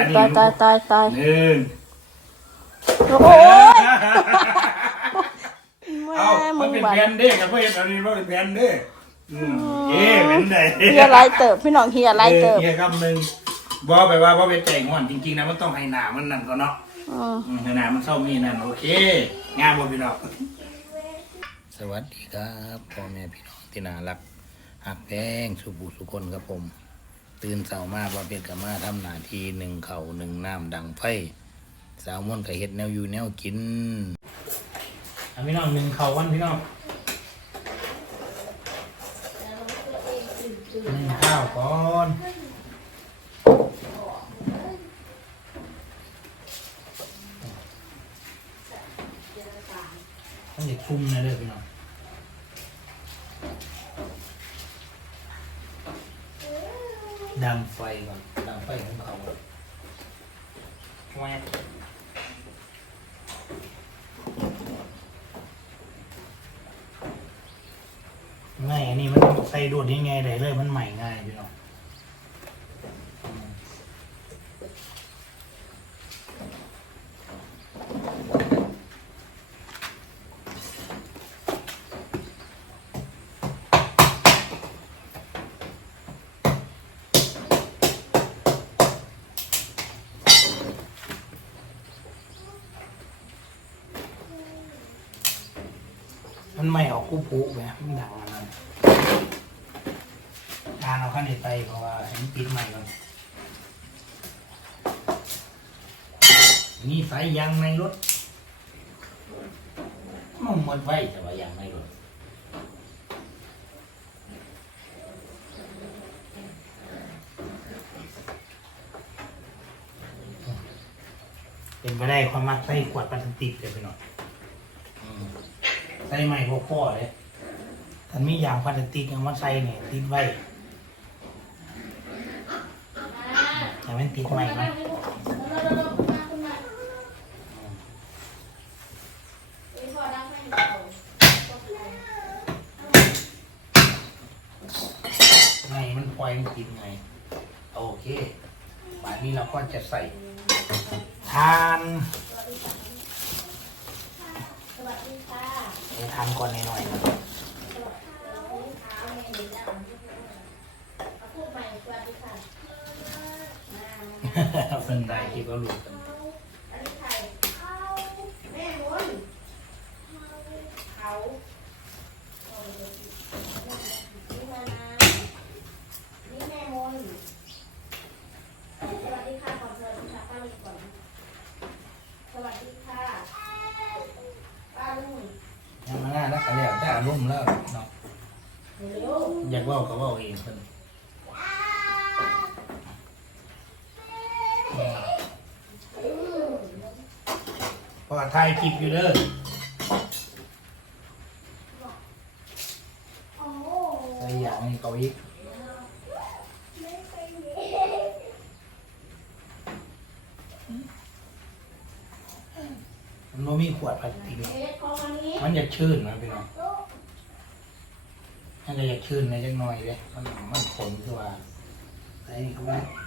อันนี้ตายตายตายตายหนึ่งโอ้ยเอาแม่มัมึนงเป็นบัดแผ่นเด้กับเพื่อนอันนี้มันเป็นแผ่นเด้อืมเอ๊ะเป็นไงเฮียไรเติบพี่น้องเฮียไรเติบเฮียคำหนึ่งบอกไปว่าว่าไปใจงอนจริงๆนะมันต้องให้หนามันนั่นก็เนาะอืมอืมให้หนามันเศร้ามีนั่นโอเคงามบ่พี่น้องสวัสดีครับพ่อแม่พี่น้องที่น่ารักหักแพงสุบุสุคนครับผม ตื่นเช้ามาบ่เป็ดกับมาทำหน้าที่หนึ่งเข่าหนึ่งน้ำดังไฟสาวม่วนกับเห็ดแนวอยู่แนวกินพี่น้องหนึ่งเข่าวันพี่น้องหนึ่งข้าวก่อนต้องเด็กชุ่มนะเด้อพี่น้องดังไฟก่อนดังไฟของเขาก่อนแว๊บง่าย อันนี้มันใส่โดดยังไงได้เลยมันใหม่ง่ายพี่น้อง ออกคู่ผูไหมมันดังอันนั้นงานเอาขั้นในไปเพราะว่าเห็นปิดใหม่ก่อนนี่สายยางในรถมันหมดไว้แต่ว่ายางในรถเป็นไปได้ความมักใส่ขวดพลาสติกเลยไปหน่อย ใส่ใหม่พวกพ่อเลยถ้ามียางพลาสติกยังมันใส่เนี่ยติดไว้แต่มันติดใหม่มันไงมันปล่อยมันติดไง โอเคบานนี้เราก็จะใส่ทานใส่ ทำก่อนหน่อยๆนะเป็นไรที่ก็รู้กันยังมาหน้าแล้วก็แล้วแต่อารมณ์แล้วเนาะอยากเว่าก็เว่าเองเพิ่น พอถ่ายคลิปอยู่เด้อใส่อย่างนี้เกาอีกมันบ่มีขวดพลาสติกมันอยากชื้นนะพี่น้องมันก็อยากชื้นในจักหน่อยเลยมันมันขนคือว่าใส่เข้าไป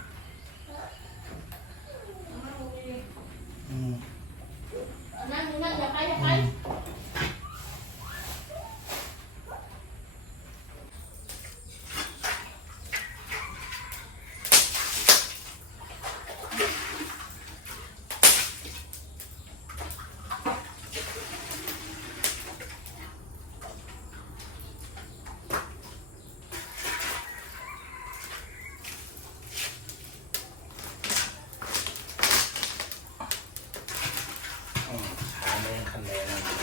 Ayan.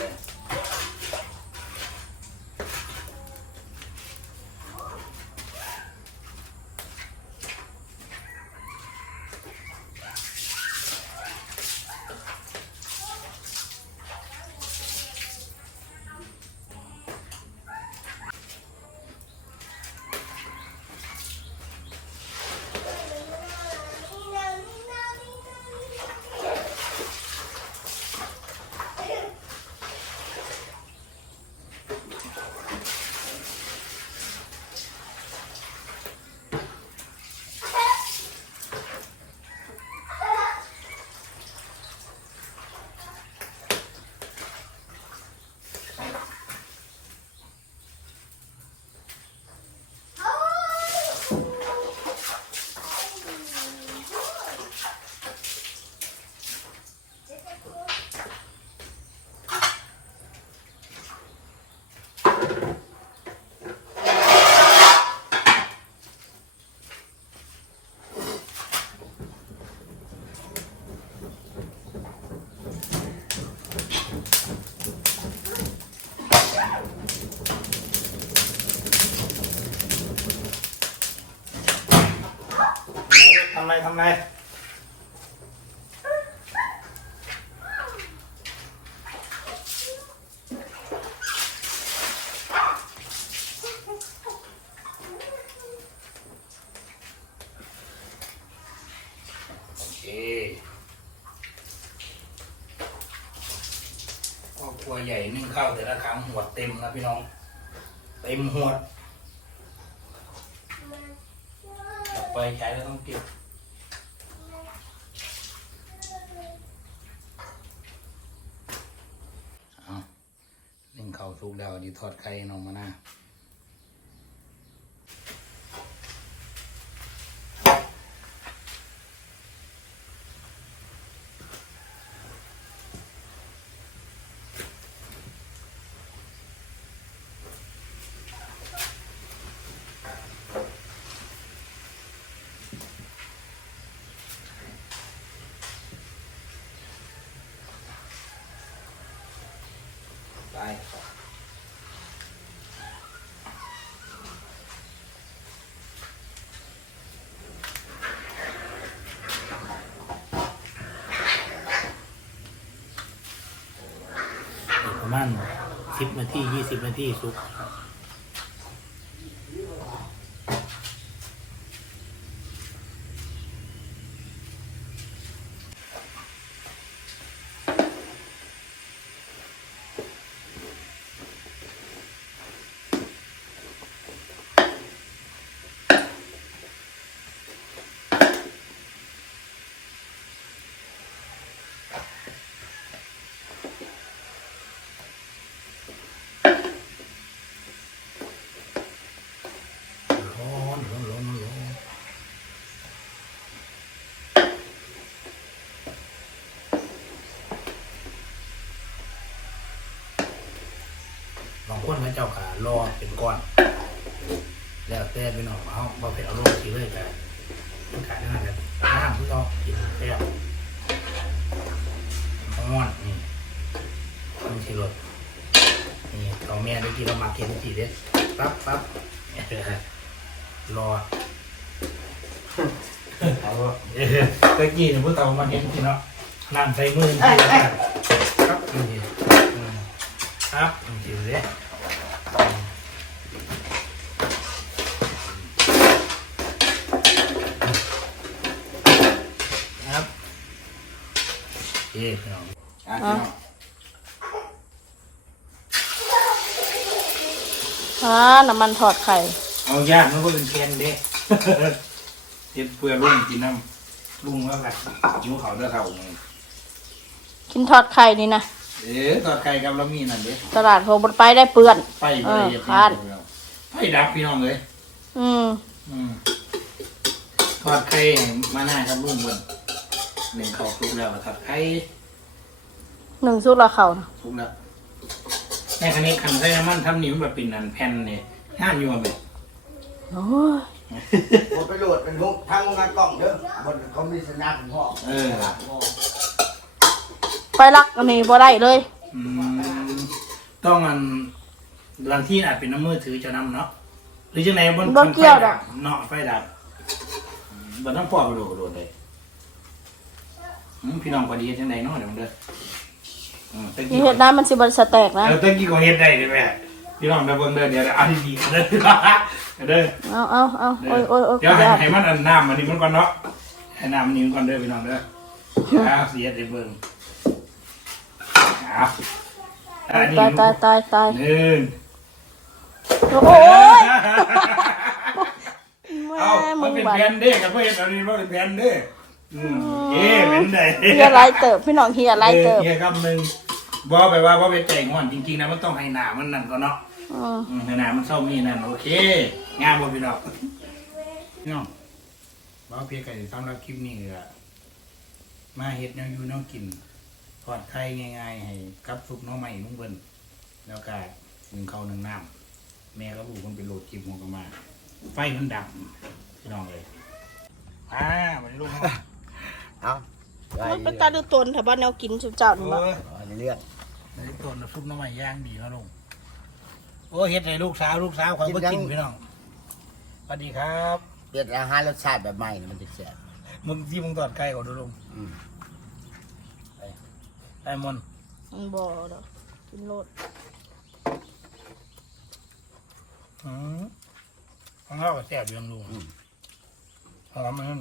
ำอะไรโอเคครอบครัวใหญ่นึ่งข้าวแต่ละครั้งหัวดเต็มนะพี่น้อง เต็มหัวดกลับไปใช้แล้วต้องเก็บ เอาเล่งเขาสุ กแล้วดีทอดไข่น้องมาหน้าไปอีกประ มาณสิบนาทียี่สิบนาทีสุกร้อนร้อนร้อนร้อนบาง คนเขาเจ้าขารอเป็นก้อน แล้วแต่ไปหน่อยเอาบาเผ็ดเอาลงทีเลยแต่ขายนั่นแหละน้ำที่เรากินแซ่บห้อนนี่ต้องชิรสนี่เราแม่ได้กินเรามากินทีเด็ดปั๊บปั๊บรอเอาวะเอ้ยตะกี้เนี่ยพวกเรามาเห็นที่เนาะนั่งใส่มือนี่ครับนี่อืมครับนี่เลยครับเอ๊ะ พี่น้องอะพี่น้องอ่าน้ำมันทอดไข่ เอาญาติมันก็เป็นแคนเด้ เฮ็ดเพื่อลุงกินน้ำลุงแล้วกันยิ้วเขาเด้อเขามึงกินทอดไข่นี่นะเอ๊ะตอดไก่กับเรามีนั่นเด้ตลาดโทรบไปได้เปื้อน ไฟเอบ่อได้เฮ็ดคร้านไฟดับพี่น้องเลยอืมอืมทอดไข่มาหน้าครับลุงเบิ่นหนึ่งเขาทุกแล้วทอดไข่ หนึ่งซุกละเข่านะทุกแล้วในคันนี้คันใส่น้ำมันทำนิ้วแบบเป็นนันแผ่นเนี่ยห้ามอยู่ว่าแบบ โอ้ยบนไปโหลดเป็นทุกทางโรงงานกล้องเด้อบนเขามีสัญญาณของพ่อเออไฟลักอันนี้บ่ได้เลยอืมต้องอันบางที่อาจเป็นน้ำมือถือจะนำเนาะหรือจังไหนบนบ่เกี่ยวดอกเนาะไฟดับอืมบนต้องปอกกระโดดกระโดดเลยอืมพี่น้องพอดีจังไหนเนาะเดี๋ยวมันเด้ออืม ตะนี่กี้เห็ดน้ำมันสิบริสแตกนะเออตะกี้ก็เฮ็ดได้เลยแม่พี่น้องไปเบิ่งเด้อเดี๋ยวเอาดีๆเด้อเด้อเอาเอาเอาโอ้ยโอ้ยโอ้ยเดี๋ยวให้ขออนุญาตให้มันอันน้ำมันนี่มันก่อนเนาะให้น้ำมันนี่มันก่อนเด้อพี่น้องเด้อเอาเสียได้เบิ่งเอาอันนี้ตายตายตายตายหนึ่งโอ้ยเอาแม่มัมึนงเป็นบัดแผ่นเด้อกับเพื่อนตอนนี้มันเป็นแผ่นเด้ ออืมเอ๊ะเป็นไงเฮียไรเติบพี่น้องเฮียไรเติบเฮียคำหนึ่งบอกไปว่าว่าไปแต่งห่อนจริงๆนะมันต้องให้หนามันนั่นก่อนเนาะอืมอืมให้หนามันเศร้ามีนั่นโอเคงามบ่พี่น้องพี่น้องบ่าวเพียไก่สำหรับคลิปนี้ก็มาเฮ็ดแนวอยู่แนวกินทอดไข่ง่ายๆให้กับซุปหน้องใหม่ลุงเบิ่นแล้วก็หนึ่งข้าวหนึ่งน้ำแม่ก็ลูกมันไปโหลดคลิปหัวกันมา ไฟมันดับพี่น้องเลยอ่าวันนี้ลุงครับ เอามันเป็นตาดูตนถ้าบ้านแนวกินชุบเจ้านี่บ่โอ้ยเรื่องวันนี้ตัวน้ำซุปน้ำมันย่างดีครับลุงโอ้เฮ็ดให้ลูกสาวลูกสาวคอยก็กินพี่น้องสวัสดีครับเปลี่ยนอาหารรสชาติแบบใหม่มันจะแซ่บมึงที่มึงตอดไก่ก่อนดูลุงอืมไอ้มนมันบ่ดอกกินโลดอืมข้างนอกก็แซ่บอยู่ยังลุงหอมมัน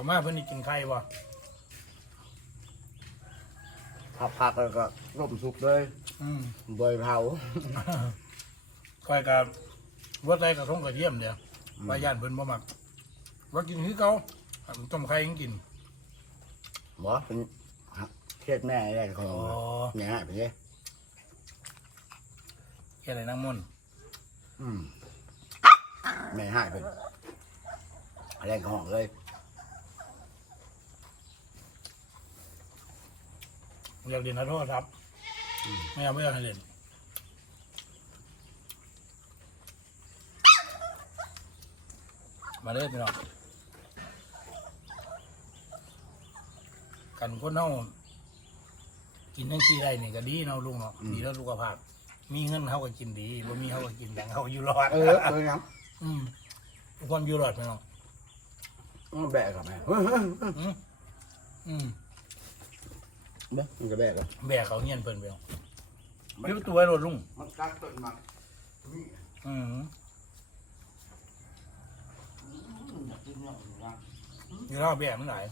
ขอมาเพื่อนนี่กินไข่บ่พับพักแล้วก็ร่มสุกเลยอืมใบเผา คอยกับวัดไรกับทงกระเทียมเดียวอืมว่าย่านเพิ่นบ่มักว่ากินคือเก่าต้มไข่ยังกินหมอเป็นเครียดแม่อะไรของอ๋อเนี่ยฮะไปเลยแค่ไรนั่งมนต์อืมแม่ให้เป็นอะไรของเลย อยากเรียนนะโทษครับไม่เอาไม่อยากให้เรียนมาเด้อพี่น้องกันคนเน่ากินทั้งที่ได้นี่ก็ดีเนาะลุงเนาะดีแล้วสุขภาพ มีเงินเขาก็กินดีบ่มีเขาก็กินแบงเขาก็อยู่รอดเออเลยนะอืมทุกคนอยู่รอดพี่น้องมันแบกกับแม่เฮ้ยเฮ้ยเฮ้ยอืม อืมเด้อมันจะแบกกับแบกเขาเงียนเพิ่นไปเอาปิดประตูไว้รถลุงมันกัดต้นมันนี่อืมอยากกินเนาะนะอยู่แล้วแบกมันไหลาย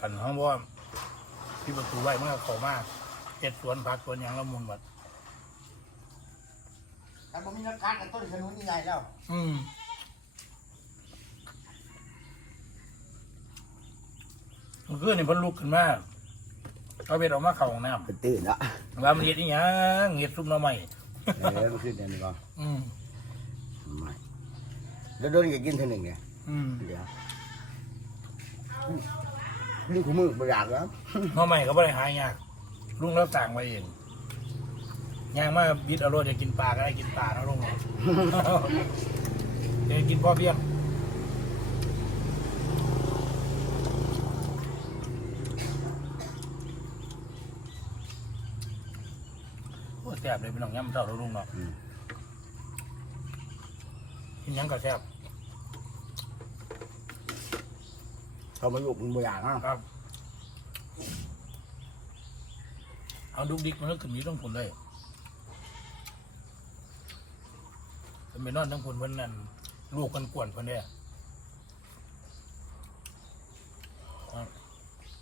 ขันห้องว่าที่ประตูไว้มันก็เข้ามาเจ็ดสวนผักสวนหยังละมุนหมดแต่ผมมีนักการกับต้นขนุนใหญ่แล้วอืม เมื่อคืนนี่เพิ่นลุกขึ้นมาเอาเบ็ดออกมาเข้าห้องน้เป็นตื่นละำว่ามันเห็ดอีหยังเห็ดซุปหน่อไม้เออมันขึ้นเดี๋ยวนี้ก่อนอืมไม่แล้วโดนก็กินเท่านึงเนี่ยอืมเดี๋ยวนี่ขูมือประหยัดแล้วหน่อไม้ก็บ่ได้หายากลุงเราสั่งไว้เองย่างมาบิดเอารถอยากกินปลาก็ได้กินปลาเนาะลุงเนาะ อยากกินพ่อเพียงโอ้แซ่บเลยพี่น้องย่ำเท่าเราลุงเนาะอืม กินหยังก็แซ่บเขามาอยู่เป็นประหยัดนะครับ เอาดุกดิกมันก็ขึ้นมีต้องผลเลยเป็นไปนอนทั้งผลเพิ่นนั่นลูกมันกวนเพิ่นเนี่ย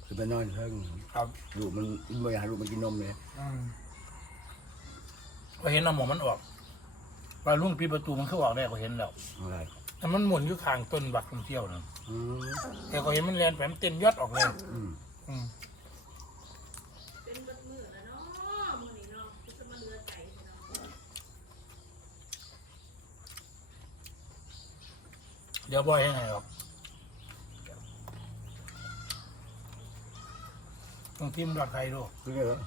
คือไปนอนเพิ่งครับลูกมันประหยัดลูกมันกินนมเลย ก็เห็นน้ำหมอมันออกว่าลุงปิดประตูมันเข้าออกได้ก็เห็นแล้วอะไรแต่มันหมุนอยู่ข้างต้นบักท่องเที่ยวนะอืมแต่ก็เห็นมันแลนไปมันเต็มยอดออกเลยอืมอืมเดี๋ยวบอยให้ไงหรอกต้องทิมดอดไทยดู คือเยอะ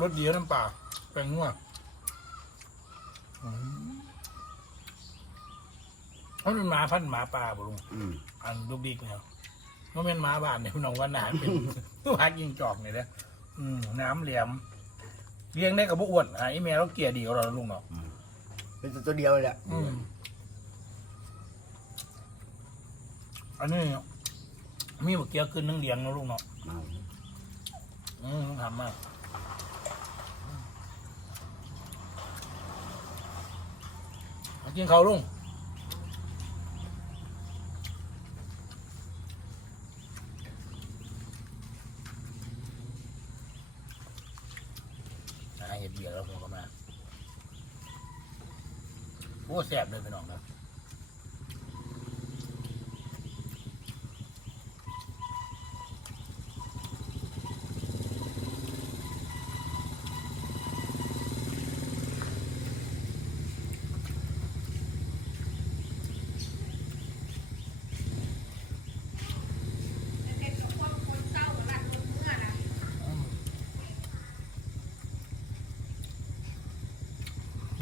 รสเดียวน้ำปลาแปลงนัวอืมเขาเป็นหมาพันธุ์หมาป่าบุลุงอืมอันลูกดิกเนี่ยมันเป็นหมาบ้านเนี่ยพี่น้องว่าหนาเป็น ตัวหากิงจอกเนี่ยนะอืมน้ำเหลี่ยมเลี้ยงได้กับพวกอ้วนอะไอ้แม่เราเกลียดีกว่าเราลุงเนาะเป็นตัวเดียวเลยแหละอืมอันนี้มีบักเกียวขึ้นนึงเลี้ยงเนาะลุงเนาะ เอาอืมต้องทำมากมา กินเขาลุงหาเห็ดเบียร์แล้วผมก็มาโอ้แสบเลยพี่น้องครับ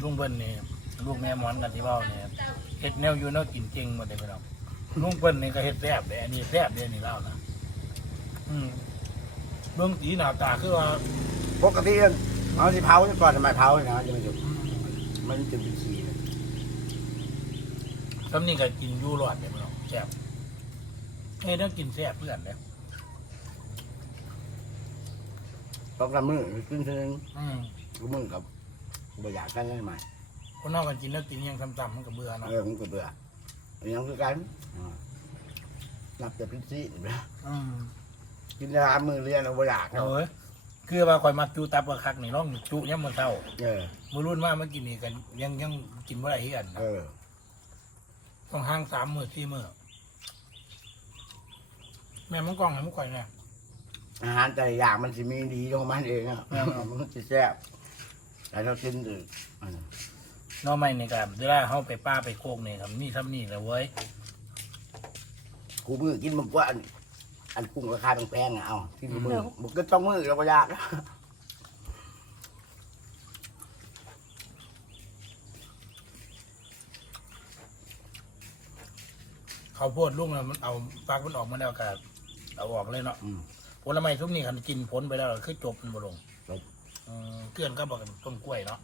ลุ งเบิ้ลนี่ลูกแม่หมอนกันที่เบ้าเนี่ยเฮ็ดแนวอยู่แนวกินเก่งหมดเลยพี่น้องลุงเบิ้ลนี่ก็เฮ็ดแซ่บเลยอันนี้แซ่บเลยนี่เล่านะอืมเบื้องสีหน้าตาคือว่าปกติเอาสิเผาก่อนทำไมเผานะจะไม่ถูกมันจะเป็นขี้เลยซ้ำนี่ก็กินอยูรอดเนี่ยมันเนาะแซ่บเอ้ยต้องกินแซ่บเพื่อนเลยต้องทำมือขึ้นเชิงอืมกูมือกับ บ่อยากกันได้ไหมคนนอกกันกินแล้วกินอิหยังซ้ำๆมันก็เบื่อเนาะเออผมก็เบื่ออันนี้คือกันอ่านับแต่พิซซี่นะอืมกินยามือเรียนเราบ่อยากเนาะโอ้ยคือว่าคอยมักจูตับกระคักนี่ร้องจุย่ำมันเศร้าเออ มือรุ่นว่ามันกินนี่กันยังยังกินบ่ได้เฮียนเออ ต้องห้างสามมือสี่มือแม่มังกล้องให้มุกข่อยเนี่ยอาหารแต่ละอย่างมันสิมีดีของมันเองอะแม่นมันสิแซ่บ แต่เรากินอื่นอันนั้นหน้อไม้นี่กับเวลาเขาไปป้าไปโคกนี่ครับนี่ทำนี่แหละเว้ยกูมือกินมันกว่าอันอันกุ้งราคาแพงๆอะเอากินมือมันก็ต้องมือเราบ่อยากเขาวโพดลุงแล้วมันเอาฟักมันออกมาแล้วก็เอาออกเลยเนาะอืมผลไม้ทุกนี่คันกินผลไปแล้วคือจบมันบ่ลงจบอืม เกลือนก็บอกกันต้นกล้วยเนาะ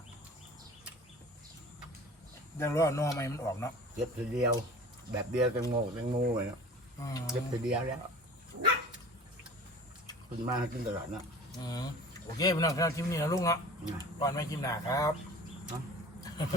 ยังรอหน้อไม้มันออกเนาะเก็บทีเดียว แบบเดียวกันโง่กันงูเลยเนาะอืมเก็บทีเดียวแล้วคุณมากินตลอดเนาะ อืมโอเคพี่น้องครับคลิปนี้นะลุงเนาะอืม ก่อนไม่คลิปหนาครับ